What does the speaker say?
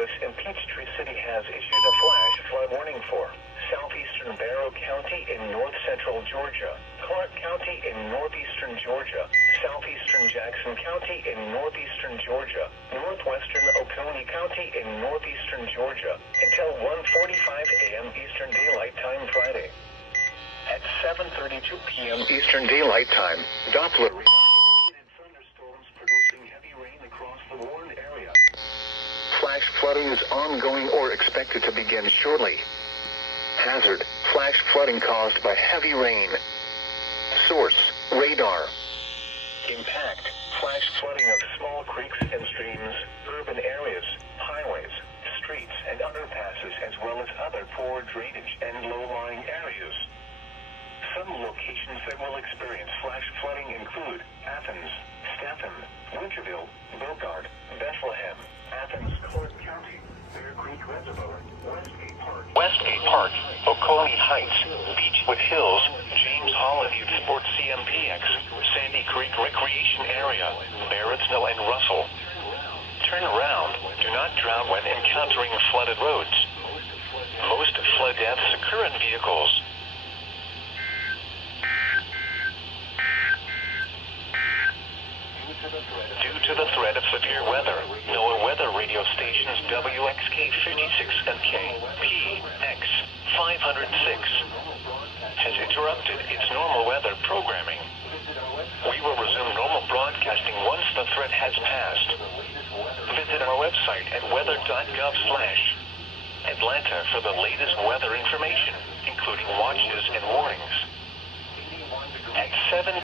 Service in Peachtree City has issued a flash flood warning for southeastern Barrow County in north-central Georgia, Clark County in northeastern Georgia, southeastern Jackson County in northeastern Georgia, northwestern Oconee County in northeastern Georgia, until 1:45 a.m. Eastern Daylight Time Friday. At 7:32 p.m. Eastern Daylight Time, Doppler radar indicated thunderstorms producing heavy rain across the warned area. Flash flooding is ongoing or expected to begin shortly. Hazard: flash flooding caused by heavy rain. Source: radar. Impact: flash flooding of small creeks and streams, urban areas, highways, streets and underpasses, as well as other poor drainage and low-lying areas. Some locations that will experience flash flooding include Athens, Statham, Winterville, Bogart, Bethlehem, Athens, Clark County, Bear Creek Reservoir, Westgate Park, Oconee Heights, Beechwood Hills, James Holland Youth Sports CMPX, Sandy Creek Recreation Area, Barrettsville and Russell. Turn around. Do not drown when encountering flooded roads. Most flood deaths occur in vehicles. Due to the threat of severe weather, NOAA weather radio stations WXK 56 and KPX 506 has interrupted its normal weather programming. We will resume normal broadcasting once the threat has passed. Visit our website at weather.gov/Atlanta for the latest weather information, including watches and warnings. At 7